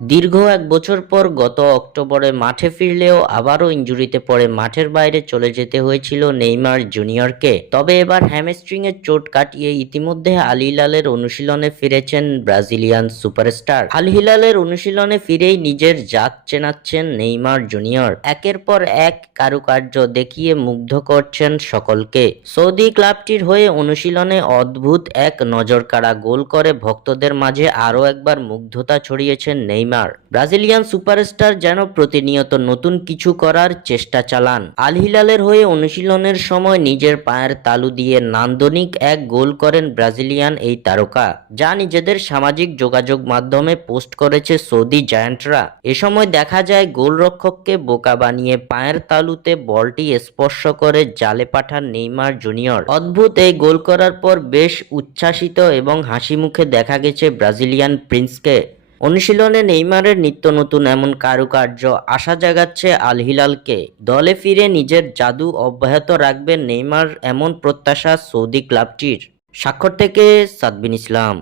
দীর্ঘ ১ বছর পর গত অক্টোবরে মাঠে ফিরলেও আবারও ইনজুরিতে পড়ে মাঠের বাইরে চলে যেতে হয়েছিল নেইমার জুনিয়রকে। তবে এবার হ্যামস্ট্রিংয়ের চোট কাটিয়ে ইতিমধ্যে আল হিলালের অনুশীলনে ফিরেছেন ব্রাজিলিয়ান সুপারস্টার। আল হিলালের অনুশীলনে ফিরেই নিজের জাত চেনাচ্ছেন নেইমার জুনিয়র। একের পর এক কারুকার্য দেখিয়ে মুগ্ধ করছেন সকলকে। সৌদি ক্লাবটির হয়ে অনুশীলনে অদ্ভুত এক নজরকাড়া গোল করে ভক্তদের মাঝে আরও একবার মুগ্ধতা ছড়িয়েছেন নেইমার। ব্রাজিলিয়ান সুপারস্টার যেন প্রতিনিয়ত নতুন কিছু করার চেষ্টা চালান। আল হিলালের হয়ে অনুশীলনের সময় নিজের পায়ের তালু দিয়ে নান্দনিক এক গোল করেন ব্রাজিলিয়ান এই তারকা, যা নিজেদের সামাজিক যোগাযোগ মাধ্যমে পোস্ট করেছে সৌদি জায়ান্টরা। এ সময় দেখা যায় গোলরক্ষককে বোকা বানিয়ে পায়ের তালুতে বলটি স্পর্শ করে জালে পাঠান নেইমার জুনিয়র। অদ্ভুত এই গোল করার পর বেশ উচ্ছ্বাসিত এবং হাসি মুখে দেখা গেছে ব্রাজিলিয়ান প্রিন্সকে। অনুশীলনে নেইমারের নিত্য নতুন এমন কারুকার্য আশা জাগাচ্ছে আল হিলালকে। দলে ফিরে নিজের জাদু অব্যাহত রাখবেন নেইমার, এমন প্রত্যাশা সৌদি ক্লাবটির। স্বাক্ষর থেকে সাদবিন ইসলাম।